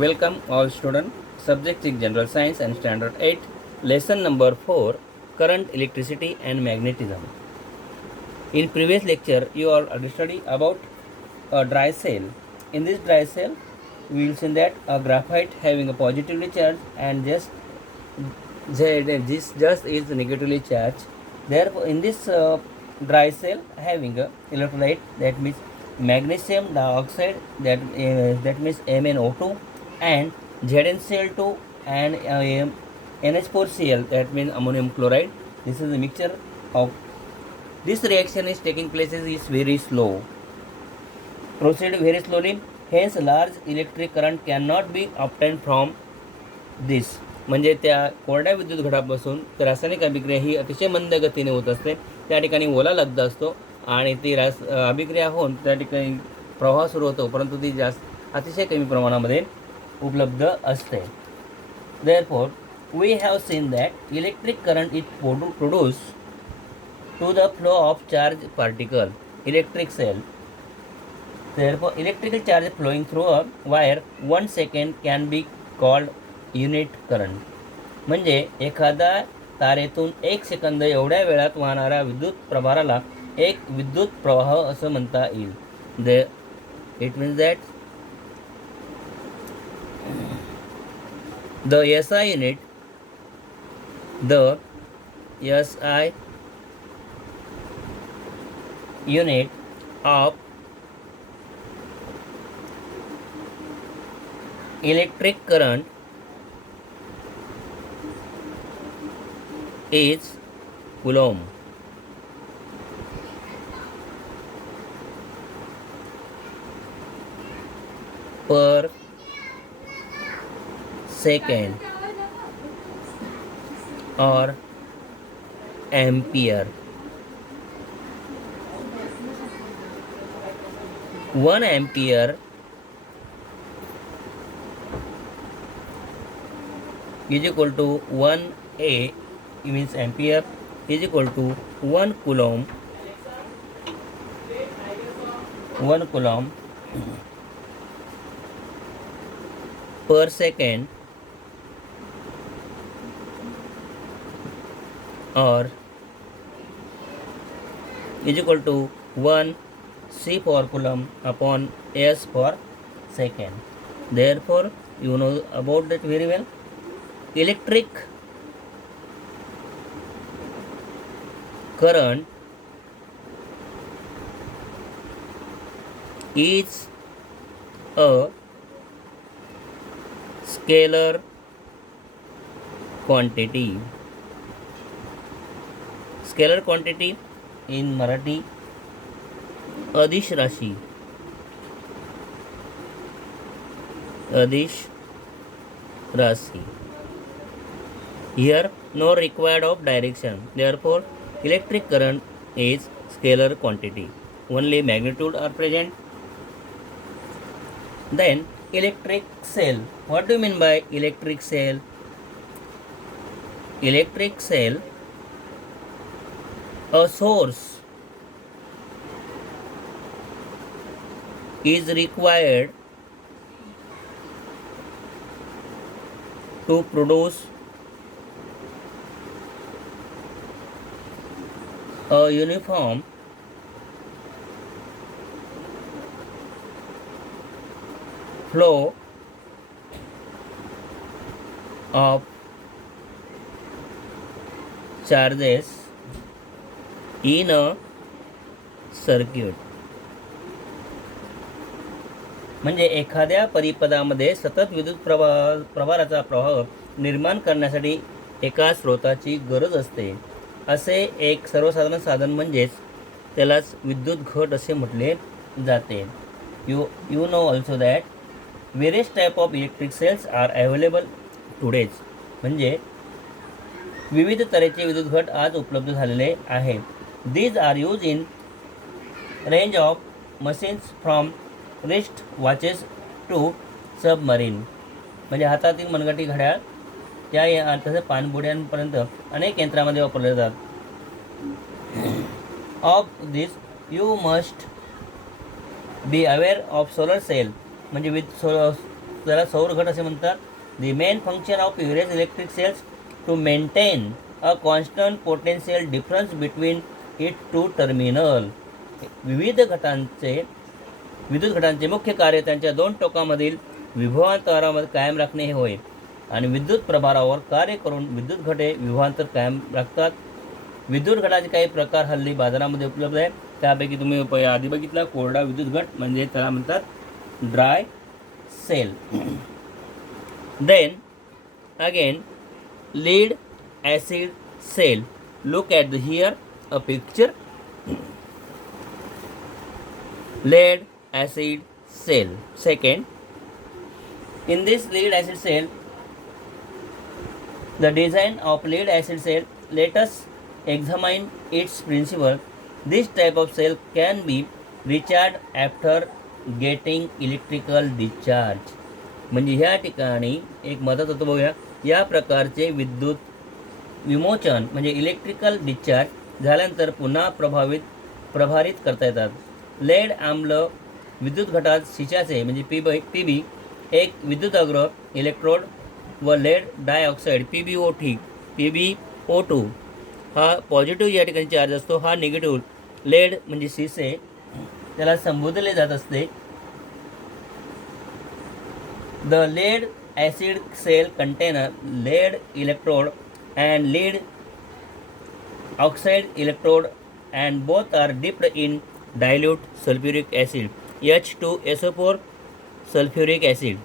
Welcome all students. Subject is General Science and Standard 8. Lesson number 4, Current, Electricity and Magnetism. In previous lecture, you all studied about a dry cell. In this dry cell, we will see that a graphite having a positively charged and this just is negatively charged. Therefore, in this dry cell having a electrolyte, that means magnesium dioxide, that means MnO2, and ZnCl2 and NH4Cl, that means ammonium chloride. This is a mixture of this reaction is taking place is very slow. Proceed very slowly. Hence, large electric current cannot be obtained from this. म्हणजे त्या कोरड्या विद्युत घटापासून रासायनिक अभिक्रिया ही अतिशय मंद गतीने होत असते. त्या ठिकाणी ओला लगदा असतो आणि ती अभिक्रिया होऊन त्या ठिकाणी प्रवाह सुरू होतो, परंतु ती अतिशय कमी प्रमाणामध्ये उपलब्ध असते. Therefore, we have seen that electric current is produced to the flow of charge particle, electric cell. Therefore, electrical charge flowing through a wire 1 second can be called unit current. म्हणजे एखादा तारेतून 1 सेकंद एवढ्या वेळात वाहणाऱ्या विद्युत प्रभाराला एक विद्युत प्रवाह असं म्हणता येईल. It means that the SI unit of electric current is coulomb. Per second or ampere. 1 ampere is equal to 1A, means ampere, is equal to 1 coulomb per second or is equal to 1 C for coulomb upon S for second. Therefore, you know about that very well. Electric current is a scalar quantity. Scalar quantity in Marathi अदिश राशी. Here no required of direction. Therefore, electric current is scalar quantity. Only magnitude are present. Then electric cell. What do you mean by electric cell? Electric cell, a source is required to produce a uniform flow of charges in a circuit. म्हणजे एखाद्या परिपदामध्ये सतत विद्युत प्रभाराचा प्रवाह निर्माण करण्यासाठी एका स्रोताची गरज असते. असे एक सर्वसाधारण साधन म्हणजेच त्यालाच विद्युत घट असे म्हटले जाते. You know also that various type of electric cells are available today's. म्हणजे विविध तऱ्हेचे विद्युत घट आज उपलब्ध झालेले आहेत. These are use in range of machines from wrist watches to submarine. म्हणजे हातातील मनगटी घड्याळ त्या तसं पाणबुड्यांपर्यंत अनेक यंत्रामध्ये वापरले जातात. Of this you must be aware of solar cell. म्हणजे विथ त्याला सौर घट असे म्हणतात. The main function of various electric cells to maintain a constant potential difference between it two terminal. विविध घटांचे विद्युत घटांचे मुख्य कार्य त्यांच्या दोन टोकामधील विभवांतरामध्ये कायम राखणे हे होय. आणि विद्युत प्रभारावर कार्य करून विद्युत घटे विभवांतर कायम राखतात. विद्युत घटाचे काही प्रकार हल्ली बाजारामध्ये उपलब्ध आहे. त्यापैकी तुम्ही आधी बघितला कोरडा विद्युत घट म्हणजे त्याला म्हणतात dry cell. Then again lead acid cell. Look at here a picture. Lead acid cell. Second, in this lead acid cell, the design of lead acid cell, let us examine its principle. This type of cell can be recharged after getting electrical discharge. म्हणजे ह्या ठिकाणी एक महत्त्वाचं तत्व बघूया. या प्रकारचे विद्युत विमोचन म्हणजे इलेक्ट्रिकल डिस्चार्ज झाल्यानंतर पुन्हा प्रभारित करता येतात. लेड आम्ल विद्युत घटात शिशाचे म्हणजे पीबी एक विद्युत अग्र इलेक्ट्रोड व लेड डायऑक्साईड PbO2 हा पॉझिटिव्ह या ठिकाणी चार्ज असतो. हा निगेटिव्ह लेड म्हणजे शिसे त्याला संबोधले जात असते. The lead acid cell contain a lead electrode and lead oxide electrode, and both are dipped in dilute sulfuric acid H2SO4 sulfuric acid.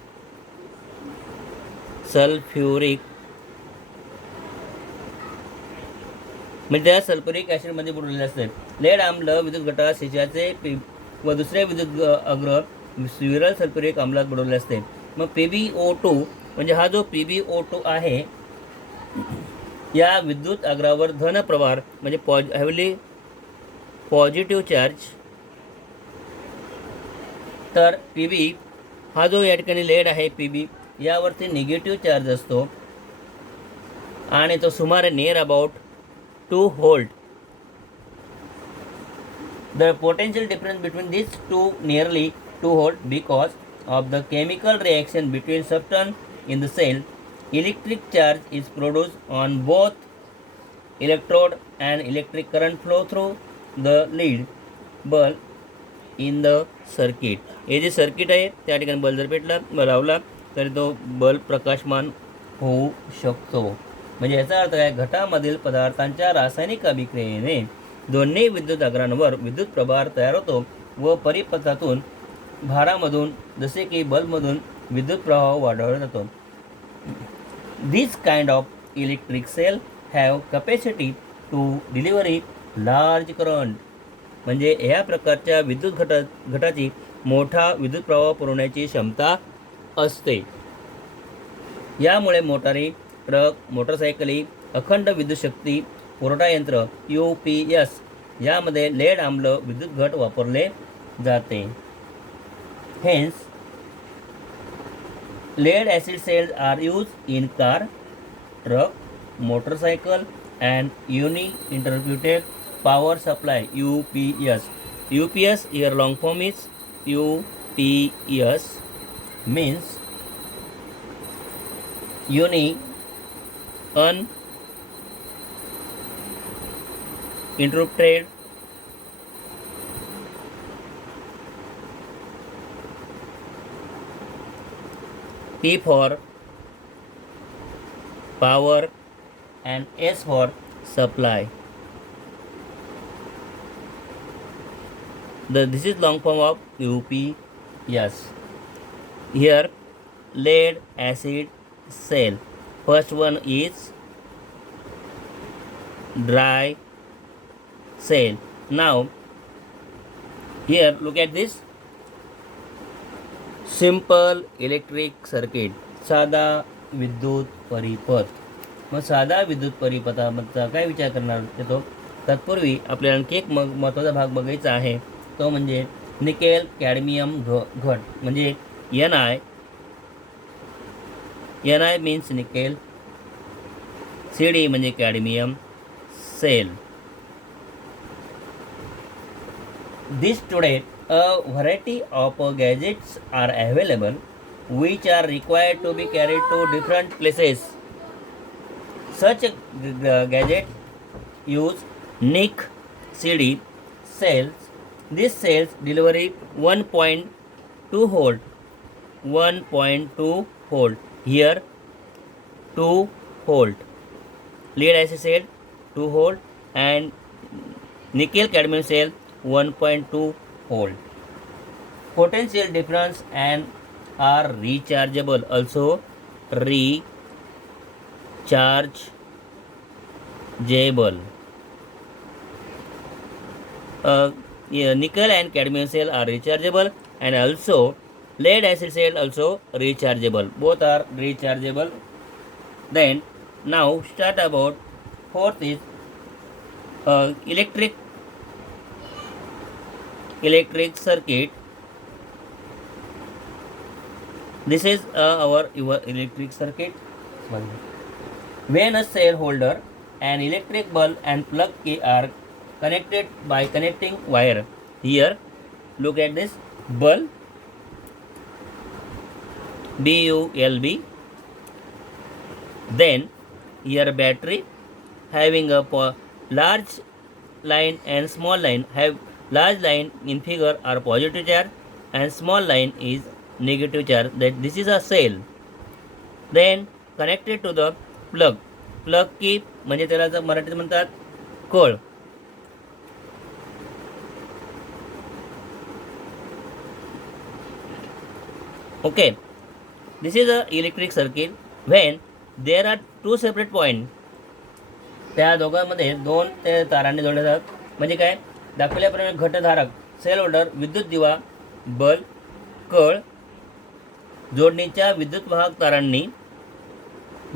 म्हणजे त्या सल्फ्युरिक ॲसिडमध्ये बुडवलेले असते. लेड आम्ल विद्युत घटात शिशाचे व दुसऱ्या विद्युत अग्र स्विरल सल्फ्युरिक आम्लात बुडवलेले असते. मग PbO2 म्हणजे हा जो PbO2 आहे या विद्युत अग्रावर धन प्रभार म्हणजे हेवली पॉझिटिव्ह चार्ज, तर Pb हा जो या ठिकाणी लेड आहे Pb यावरती निगेटिव्ह चार्ज असतो आणि तो सुमारे near about 2 volt. The potential difference between this two nearly 2 volt because of the chemical reaction between substance in the cell. Electric charge is produced on both electrode and electric current flow through the lead bulb in the circuit. हे जे circuit आहे त्या ठिकाणी bulb जर पेटला लावला तरी तो बल्ब प्रकाशमान होऊ शकतो. म्हणजे याचा अर्थ काय, घटामधील पदार्थांच्या रासायनिक अभिक्रियेने दोन्ही विद्युत अग्रांवर विद्युत प्रभार तयार होतो व परिपथातून भारामधून जसे की बल्बमधून विद्युत प्रवाह वाढवला जातो. This kind of electric cell have capacity to delivery large current. म्हणजे ह्या प्रकारच्या विद्युत घटाची मोठा विद्युत प्रवाह पुरवण्याची क्षमता असते. यामुळे मोटारी, ट्रक, मोटरसायकली, अखंड विद्युत शक्ती पुरवठा यंत्र UPS यामध्ये लेड आम्ल विद्युत घट वापरले जाते. Hence, lead acid cells are used in car, truck, motorcycle and uninterrupted power supply UPS. UPS here long form is UPS means uninterrupted P for power and S for supply. This is long form of UPS. Here lead acid cell. First one is dry cell. Now here look at this. Simple electric circuit, साधा विद्युत परिपथ. मग साधा विद्युत परिपथाचा काय विचार करणार येतो. तत्पूर्वी आपल्याला आणखी एक महत्त्वाचा भाग बघायचा आहे, तो म्हणजे निकेल कॅडमियम घट म्हणजे Ni मीन्स निकेल, CD म्हणजे cadmium cell. This today a variety of gadgets are available which are required to be carried to different places. Such gadget use NIC CD cells. These cells deliver 1.2 volt. 1.2 volt. Here 2 volt. Lead acid cell 2 volt and nickel cadmium cell 1.2 volt. Potential difference and are rechargeable. Also rechargeable. Nickel and cadmium cell are rechargeable, and also lead acid cell also rechargeable. Both are rechargeable. Then now start about fourth is electric circuit. This is our electric circuit. When a cell holder, an electric bulb and plug key are connected by connecting wire. Here, look at this bulb, bulb. Then here battery having a large line and small line. Have large line in figure are positive charge and small line is negative charge. That this is a cell. Then connected to the plug. Plug की म्हणजे त्याला मराठीत म्हणतात कळ. Okay, this is a electric circuit when there are two separate point. त्या दोघांमध्ये दोन ते तारांनी जोडले जातात. म्हणजे काय दाखवल्याप्रमाणे घटधारक सेल होल्डर विद्युत दिवा बल्ब कळ जोडणीच्या विद्युत वाहक तारांनी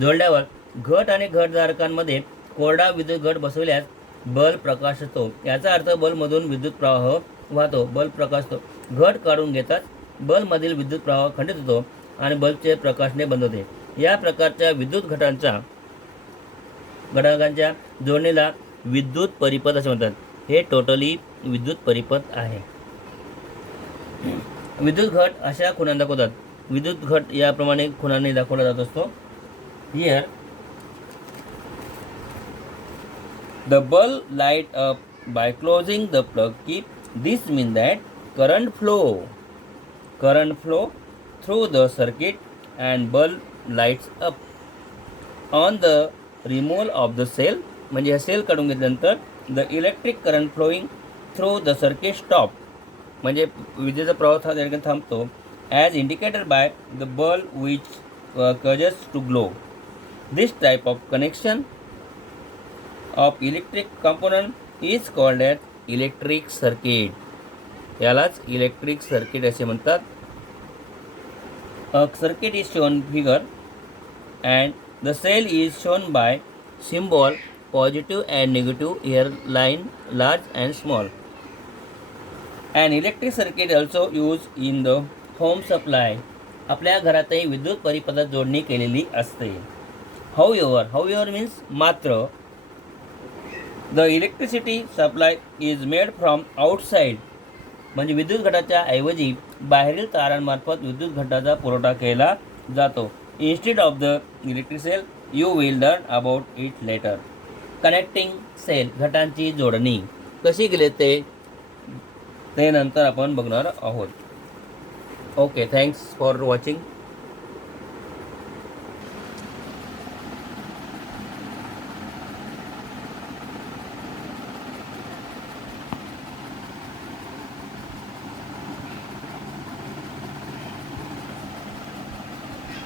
जोडल्यावर घट आणि घटधारकांमध्ये कोरडा विद्युत घट बसवल्यास बल्ब प्रकाशतो. याचा अर्थ बल्बमधून विद्युत प्रवाह वाहतो. बल्ब प्रकाशतो. घट काढून घेतात बल्बमधील विद्युत प्रवाह खंडित होतो आणि बल्बचे प्रकाशने बंद होते. या प्रकारच्या विद्युत घटकांच्या जोडणीला विद्युत परिपथ असे म्हणतात. हे टोटली विद्युत परिपथ आहे. विद्युत घट अशा खुणांनी दाखवतात. विद्युत घट याप्रमाणे खुणांनी दाखवला जात असतो. Here the bulb light up by closing the plug key. This means that current flow through the circuit and bulb lights up. On the removal of the cell म्हणजे हा सेल काढून घेतल्यानंतर the electric current flowing through the circuit stop म्हणजे विद्युत प्रवाह हा त्या ठिकाणी थांबतो. as indicated by the bulb which causes to glow. This type of connection of electric component is called as electric circuit. यालाच इलेक्ट्रिक सर्किट असे म्हणतात. A circuit is shown figure and the cell is shown by symbol positive and negative here line large and small. An electric circuit also used in the home supply. आपल्या घरातही विद्युत परिपथात जोडणी केलेली असते. However means मात्र the electricity supply is made from outside. म्हणजे विद्युत घटाच्या ऐवजी बाहेरील तारांमार्फत विद्युत घटाचा पुरवठा केला जातो. Instead of the electric cell, you will learn about it later. Connecting cell घटांची जोडणी कशी केली ते नंतर आपण बघणार आहोत. Okay, thanks for watching.